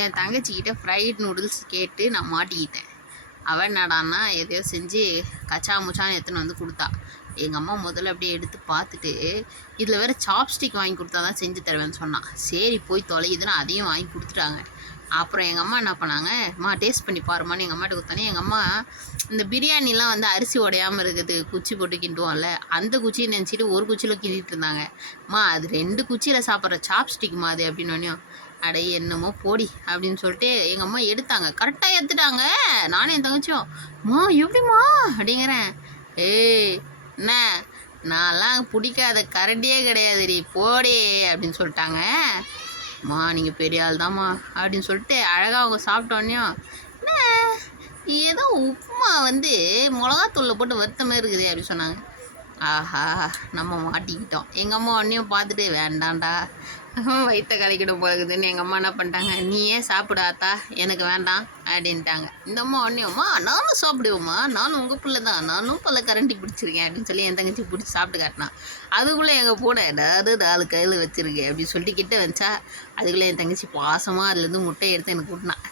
என் தங்கச்சிக்கிட்ட fried noodles கேட்டு நான் மாட்டிக்கிட்டேன். அவன் என்னடான்னா எதையோ செஞ்சு கச்சா முச்சான்னு எடுத்துன்னு வந்து கொடுத்தா. எங்கள் அம்மா முதல்ல அப்படியே எடுத்து பார்த்துட்டு இதில் வேறு சாப்ஸ்டிக் வாங்கி கொடுத்தா தான் செஞ்சு தருவேன்னு சொன்னான் சரி போய் தொலையுதுன்னு அதையும் வாங்கி கொடுத்துட்டாங்க. அப்புறம் எங்கள் அம்மா என்ன பண்ணாங்க? அம்மா டேஸ்ட் பண்ணி பாருமான்னு எங்கள் அம்மாட்ட கொடுத்தோன்னே எங்கள் அம்மா இந்த பிரியாணிலாம் வந்து அரிசி உடையாமல் இருக்குது. குச்சி போட்டு கிண்டுவோம்ல. அந்த குச்சியை நினச்சிட்டு ஒரு குச்சியில் கிண்டிட்டு இருந்தாங்க. அம்மா அது ரெண்டு குச்சியில் சாப்பிட்ற சாப்ஸ்டிக்மா அது? அப்படின்னு அட என்னமோ போடி. அப்படின்னு சொல்லிட்டு எங்கள் அம்மா எடுத்தாங்க. கரெக்டாக எடுத்துட்டாங்க. நானும் என் தங்கச்சியும் மா எப்படிம்மா? அப்படிங்கிறேன். ஏய் என்ன நான்லாம் பிடிக்காத கரண்டியே கிடையாதுடி. போடி. அப்படின்னு சொல்லிட்டாங்க. மா நீங்கள் பெரிய ஆள் தாம்மா அப்படின்னு சொல்லிட்டு அழகாக அவங்க சாப்பிட்டோன்னையும் என்ன ஏதோ உப்புமா வந்து மிளகாத்தூளில் போட்டு வறுத்த மாதிரி இருக்குது அப்படின்னு சொன்னாங்க. ஆஹா நம்ம மாட்டிக்கிட்டோம். எங்கள் அம்மா உடனேயும் பார்த்துட்டு வேண்டாம்டா வயிற்ற கலைக்கிட போகுதுன்னு எங்கள் அம்மா என்ன பண்ணிட்டாங்க? நீயே சாப்பிடாத்தா எனக்கு வேண்டாம் அப்படின்ட்டாங்க. இந்த அம்மா உடனே அம்மா நானும் சாப்பிடுவோம்மா. நானும் உங்கள் பிள்ளை தான் நானும் பல கரண்டி பிடிச்சிருக்கேன் அப்படின்னு சொல்லி என் தங்கச்சி பிடிச்சி சாப்பிட்டு காட்டினான். அதுக்குள்ளே எங்கள் பூனை ஏதாவது நாலு கையில் வச்சுருக்கேன் அப்படின்னு சொல்லிட்டு கிட்ட வச்சா அதுக்குள்ளே என் தங்கச்சி பாசமாக அதுலேருந்து முட்டை எடுத்து எனக்கு விட்டினான்